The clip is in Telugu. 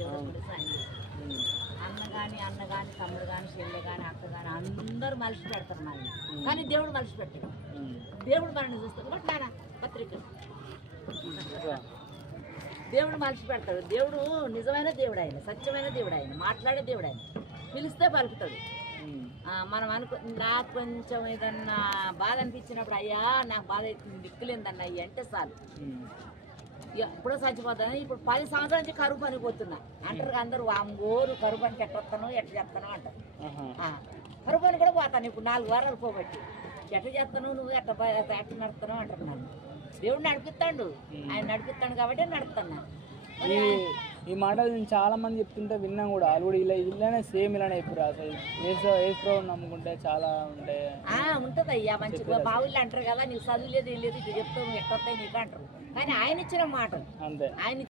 దేవుడు కూడా సాయం చేస్తాడు. అన్న కానీ తమ్ముడు కానీ చెల్లె కానీ అక్క కానీ అందరూ మలిసి పెడతారు మనల్ని, కానీ దేవుడు మలిసి పెట్టాడు. దేవుడు మనల్ని చూస్తాడు బట్ నాన్న పత్రిక దేవుడు మలిసి పెడతాడు. దేవుడు నిజమైన దేవుడు, ఆయన సత్యమైన దేవుడు, ఆయన మాట్లాడే దేవుడు, ఆయన పిలిస్తే పలుకుతాడు. మనం నాకు కొంచెం ఏదన్నా బాధ అనిపించినప్పుడు అయ్యా నాకు బాధ అవుతుంది దిక్కులేదన్న అయ్యి అంటే చాలు, ఎప్పుడో చచ్చిపోతాను. ఇప్పుడు 10 సంవత్సరాల నుంచి కరువు పని పోతున్నా అంటారు అందరూ, అమ్మోరు కరువు పనికి ఎట్టొస్తాను ఎట్లా చేస్తాను అంటారు. కరువు పని కూడా పోతాను ఇప్పుడు 4 వారాలు పోబట్టి, ఎట్లా చేస్తాను నువ్వు ఎట్లా నడుస్తాను అంటారు. నన్ను దేవుడు నడిపిస్తాడు, ఆయన నడిపిస్తాడు కాబట్టి నడుపుతాను. ఈ మాటలు నేను చాలా మంది చెప్తుంటే విన్నాం కూడా, వాళ్ళు కూడా ఇలానే సేమ్ ఇలానే ఇప్పుడు అసలు ఏసు నమ్ముకుంటే చాలా ఉంటాయి ఉంటుంది అయ్యా మంచిగా బావుళ్ళు అంటారు కదా, నీకు చదువు లేదు ఏం లేదు ఇటు చెప్తావు ఎట్టొస్తాయి నీకు అంటారు, కానీ ఆయన ఇచ్చిన మాటలు అంతే. ఆయన